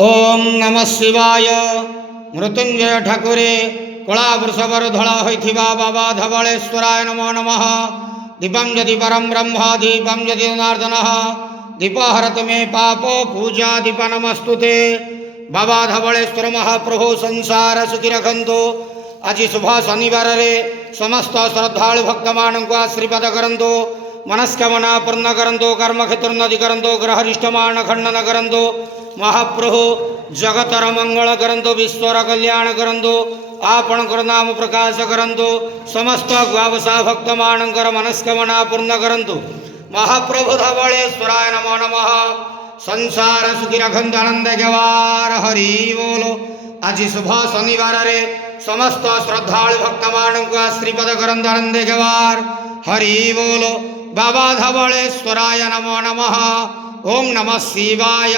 ओम नमः शिवाय। मृत्युंजय ठाकुरे कला वृषभर धड़ा होइथिबा बाबा धवलेश्वराय नमो नमः। दीपं यदि परम ब्रह्म दीपं यदि जनार्दन दीपहरत मे पापो पूजा दीप नमस्तुते। बाबा धवलेश्वर महाप्रभु संसार सुखी रखंतु। आज शुभ शनिवार रे समस्त श्रद्धालु भक्त मान को आशीर्वाद करंतु। मनस्कामना पूर्ण करंतु। कर्म क्षेत्र नदी करंतु। ग्रहरिष्ठ मान खंडन करंतु। महाप्रभु जगतर मंगल करंतु। विश्वर कल्याण करंतु। आपणकर नाम प्रकाश करंतु। समस्त ग्वावसा भक्त मानकर मनस्कामना पूर्ण करंतु। महाप्रभु धवलेश्वराय नमो नमः। संसार सुखी रखंतु। आनंद गवार हरि बोलो। आज शुभ शनिवार रे समस्त श्रद्धालु भक्त मान को आशीर्वाद करंतु। आनंद गवार हरि बोलो। बाबा धवलेश्वराय नमो नमः। ओम नमः शिवाय।